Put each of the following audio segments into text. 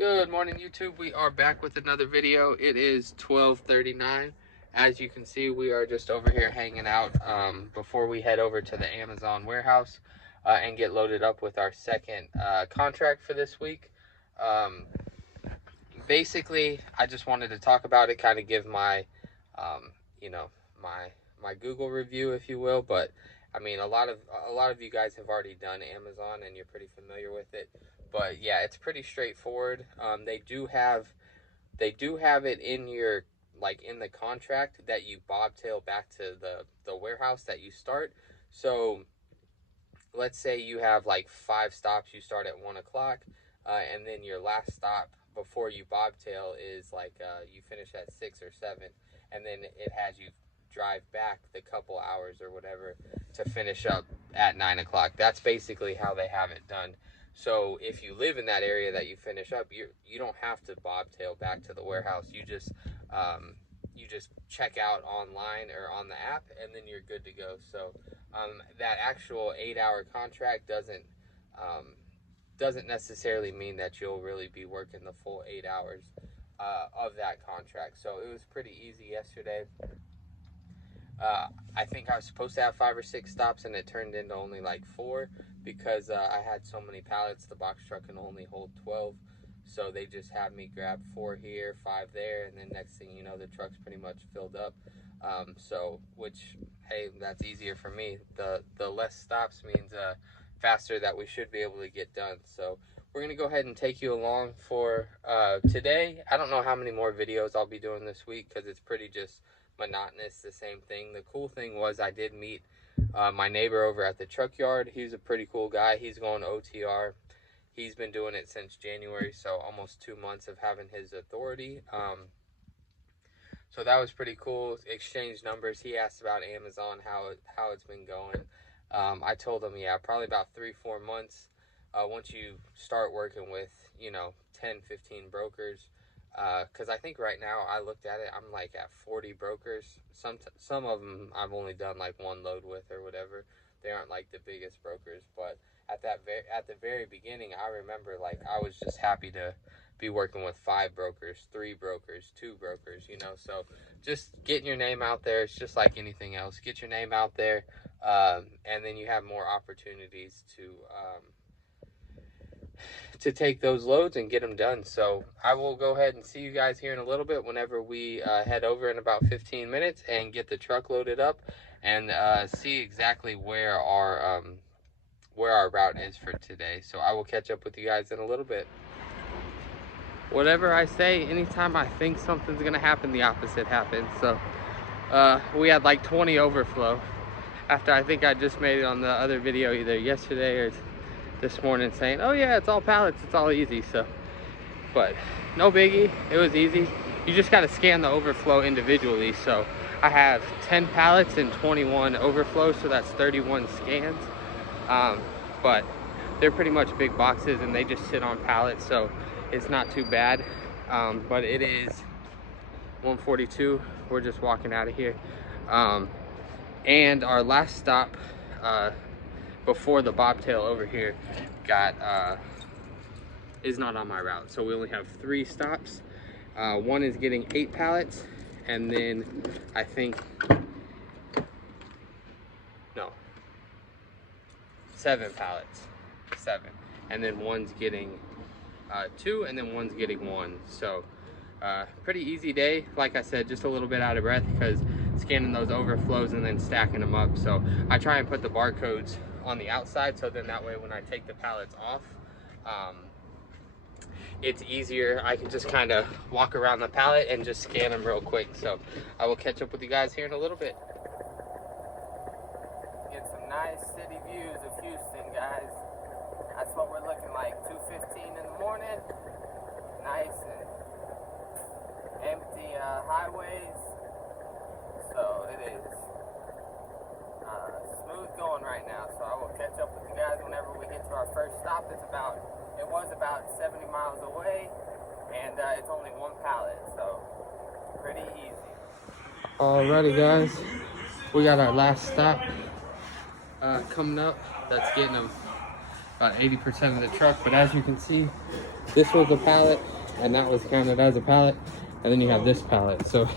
Good morning, YouTube. We are back with another video. It is 12:39. As you can see, we are just over here hanging out before we head over to the Amazon warehouse and get loaded up with our second contract for this week. Basically, I just wanted to talk about it, kind of give my, my Google review, if you will. But I mean, a lot of you guys have already done Amazon and you're pretty familiar with it. But yeah, it's pretty straightforward. They do have it in your, like, in the contract that you bobtail back to the warehouse that you start. So let's say you have like 5 stops. You start at 1 o'clock, and then your last stop before you bobtail is like you finish at 6 or 7, and then it has you drive back the couple hours or whatever to finish up at 9 o'clock. That's basically how they have it done. So if you live in that area that you finish up, you don't have to bobtail back to the warehouse. You just check out online or on the app, and then you're good to go. So that actual 8-hour contract doesn't necessarily mean that you'll really be working the full 8 hours of that contract. So it was pretty easy yesterday. I think I was supposed to have 5 or 6 stops, and it turned into only like 4 because I had so many pallets. The box truck can only hold 12, so they just had me grab 4 here, 5 there, and then next thing you know, the truck's pretty much filled up. Which, hey, that's easier for me. The less stops means faster that we should be able to get done. So we're gonna go ahead and take you along for today. I don't know how many more videos I'll be doing this week because it's pretty just monotonous, the same thing. The cool thing was I did meet my neighbor over at the truck yard. He's a pretty cool guy. He's going OTR. He's been doing it since January, so almost 2 months of having his authority. So that was pretty cool. Exchange numbers. He asked about Amazon, how it's been going. I told him, yeah, probably about 3-4 months. Once you start working with 10-15 brokers, because I think right now, I looked at it, I'm like at 40 brokers. Some of them I've only done like 1 load with or whatever. They aren't like the biggest brokers, but at the very beginning, I remember like I was just happy to be working with 5 brokers, 3 brokers, 2 brokers, so just getting your name out there. It's just like anything else. Get your name out there, and then you have more opportunities to take those loads and get them done. So I will go ahead and see you guys here in a little bit whenever we head over in about 15 minutes and get the truck loaded up and see exactly where our route is for today. So I will catch up with you guys in a little bit. Whatever I say, anytime I think something's gonna happen, the opposite happens. So we had like 20 overflow after I think I just made it on the other video either yesterday or this morning, saying, oh yeah, it's all pallets, it's all easy. So, but no biggie, it was easy. You just got to scan the overflow individually. So I have 10 pallets and 21 overflows, so that's 31 scans. But they're pretty much big boxes and they just sit on pallets, so it's not too bad. But it is 1:42. We're just walking out of here, and our last stop before the bobtail over here is not on my route. So we only have 3 stops. One is getting 8 pallets, and then I think 7 pallets, 7, and then one's getting 2, and then one's getting 1. So pretty easy day. Like I said, just a little bit out of breath because scanning those overflows and then stacking them up. So I try and put the barcodes on the outside, so then that way when I take the pallets off, it's easier. I can just kind of walk around the pallet and just scan them real quick. So I will catch up with you guys here in a little bit. Get some nice city views of Houston, guys. That's what we're looking like. 2:15 in the morning. Nice and empty highways. So it is smooth going right now. So I will catch up with you guys whenever we get to our first stop. It was about 70 miles away, and it's only 1 pallet, so pretty easy. Alrighty, guys, we got our last stop coming up. That's getting them about 80% of the truck, but as you can see, this was a pallet, and that was counted as a pallet, and then you have this pallet. So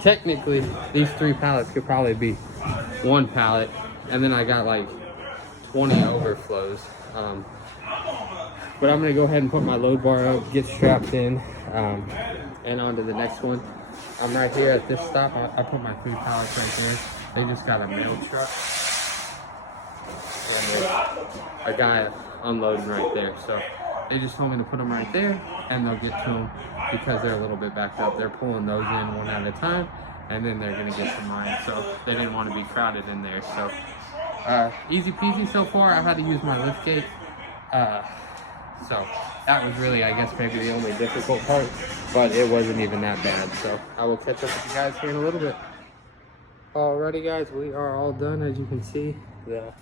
technically, these 3 pallets could probably be 1 pallet, and then I got like 20 overflows. But I'm gonna go ahead and put my load bar up, get strapped in, and on to the next one. I'm right here at this stop. I put my 3 pallets right there. They just got a mail truck, and there's a guy unloading right there. So they just told me to put them right there, and they'll get to them because they're a little bit backed up. They're pulling those in one at a time, and then they're gonna get to mine. So they didn't want to be crowded in there. So easy peasy so far. I've had to use my lift gate. So that was really, I guess, maybe the only difficult part, but it wasn't even that bad. So I will catch up with you guys here in a little bit. Alrighty guys, we are all done. As you can see, the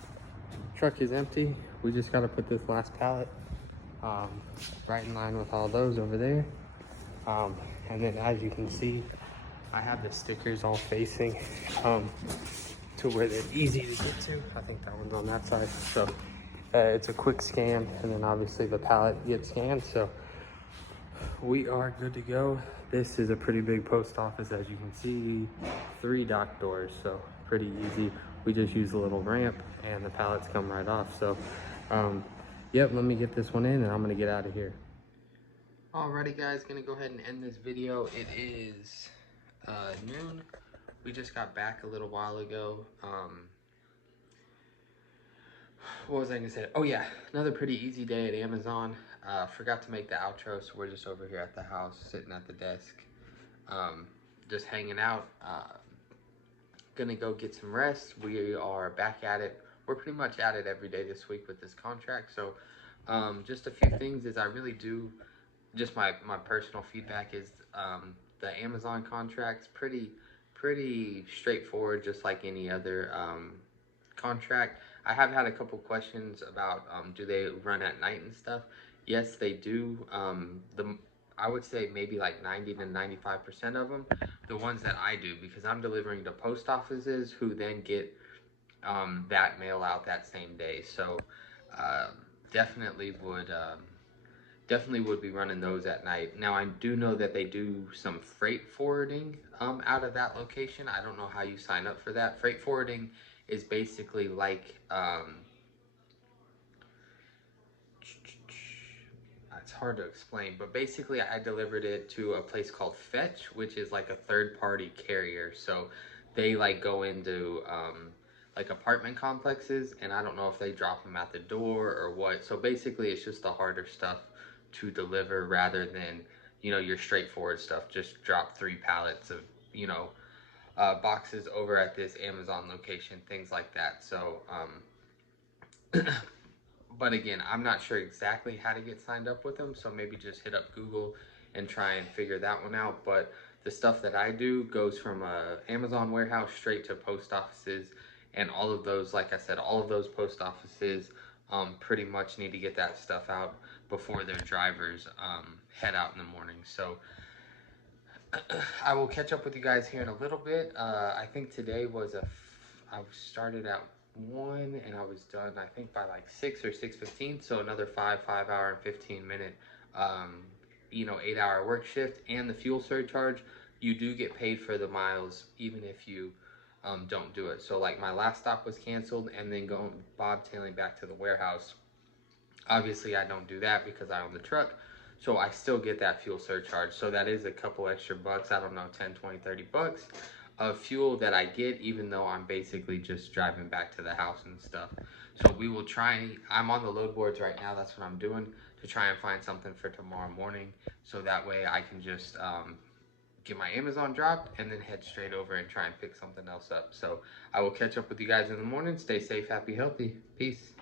truck is empty. We just got to put this last pallet right in line with all those over there. And then as you can see, I have the stickers all facing to where they're easy to get to. I think that one's on that side. So it's a quick scan, and then obviously the pallet gets scanned. So we are good to go. This is a pretty big post office, as you can see, 3 dock doors, so pretty easy. We just use a little ramp and the pallets come right off. So yep, let me get this one in and I'm gonna get out of here. Alrighty guys, gonna go ahead and end this video. It is noon. We just got back a little while ago. What was I gonna say? Oh yeah, another pretty easy day at Amazon. Forgot to make the outro, so we're just over here at the house, sitting at the desk, just hanging out. Gonna go get some rest. We are back at it. We're pretty much at it every day this week with this contract. So just a few things is I really do, just my personal feedback is the Amazon contract's pretty straightforward, just like any other contract. I have had a couple questions about do they run at night and stuff. Yes, they do. I would say maybe like 90 to 95% of them, the ones that I do, because I'm delivering to post offices who then get that mail out that same day. So definitely would be running those at night. Now I do know that they do some freight forwarding out of that location. I don't know how you sign up for that. Freight forwarding is basically like it's hard to explain, but basically I delivered it to a place called Fetch, which is like a third-party carrier. So they like go into like apartment complexes, and I don't know if they drop them at the door or what. So basically it's just the harder stuff to deliver rather than, you know, your straightforward stuff. Just drop 3 pallets of, you know, boxes over at this Amazon location, things like that. So but again, I'm not sure exactly how to get signed up with them, so maybe just hit up Google and try and figure that one out. But the stuff that I do goes from a Amazon warehouse straight to post offices, and all of those, like I said, all of those post offices pretty much need to get that stuff out before their drivers head out in the morning. So I will catch up with you guys here in a little bit. I think today was I started at 1 and I was done I think by like 6 or 6:15. So another 5 hour and 15-minute, you know, 8-hour work shift, and the fuel surcharge. You do get paid for the miles even if you don't do it. So like my last stop was canceled, and then going bobtailing back to the warehouse. Obviously I don't do that because I own the truck. So I still get that fuel surcharge. So that is a couple extra bucks. I don't know, 10, 20, 30 bucks of fuel that I get, even though I'm basically just driving back to the house and stuff. So we will try, I'm on the load boards right now. That's what I'm doing, to try and find something for tomorrow morning. So that way I can just get my Amazon dropped and then head straight over and try and pick something else up. So I will catch up with you guys in the morning. Stay safe, happy, healthy. Peace.